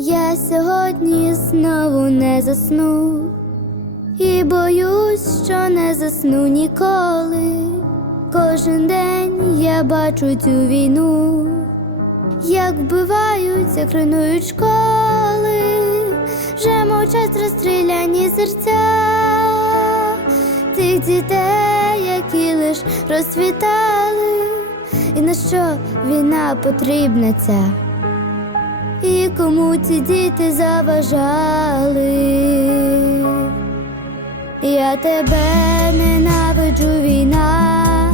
Я сьогодні знову не засну. І боюсь, що не засну ніколи. Кожен день я бачу цю війну, як вбиваються, кринують школи, вже мовчать розстріляні серця. Тих дітей, які лиш розцвітали, і на що війна потрібна ця? І кому ці діти заважали? Я тебе ненавиджу війна,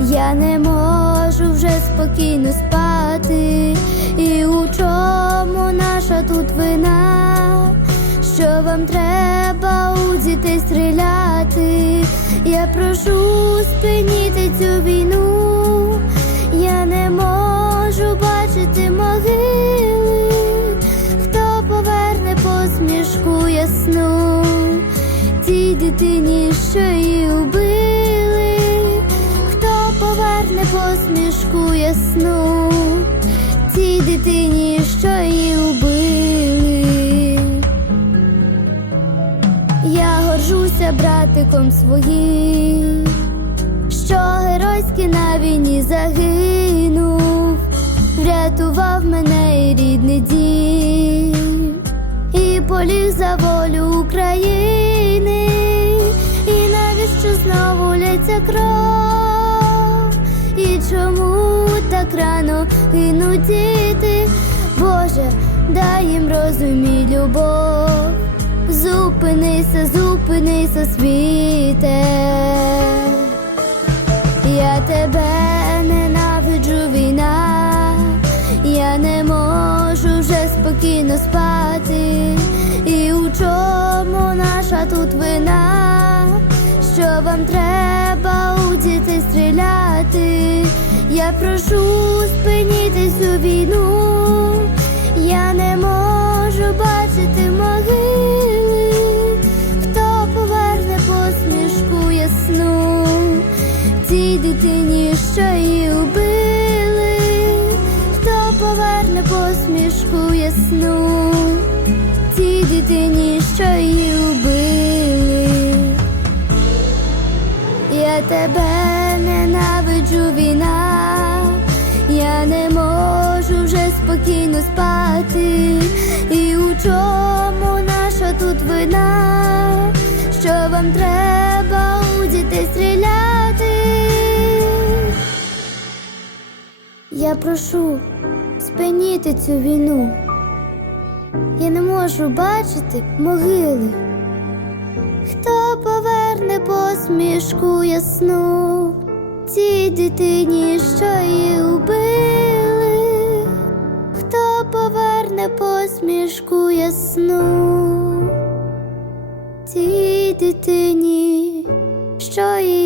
я не можу вже спокійно спати. І у чому наша тут вина? Що вам треба у дітей стріляти? Я прошу спиніти цю війну, ясну, тій дитині, що її убили, хто поверне посмішку ясну, тій дитині, що її убили. Я горжуся братиком своїм, що геройськи на війні загинув, за волю України, і навіщо знову лється кров? І чому так рано гинуть діти? Боже, дай їм розум любов. Зупинися, зупинися, світе. Я тебе ненавиджу війна, я не можу вже спокійно спати. У чому наша тут вина? Що вам треба у дітей стріляти? Я прошу спиніти цю війну, я не можу бачити могили, хто поверне посмішку ясну, цій дитині, що її убили, хто поверне посмішку ясну, цій дитині, що її убили. Я тебе ненавиджу війна, я не можу вже спокійно спати. І у чому наша тут вина? Що вам треба у дітей стріляти? Я прошу спиніти цю війну. Я не можу бачити могили. Хто поверне посмішку ясну цій дитині, що її убили? Хто поверне посмішку ясну цій дитині, що її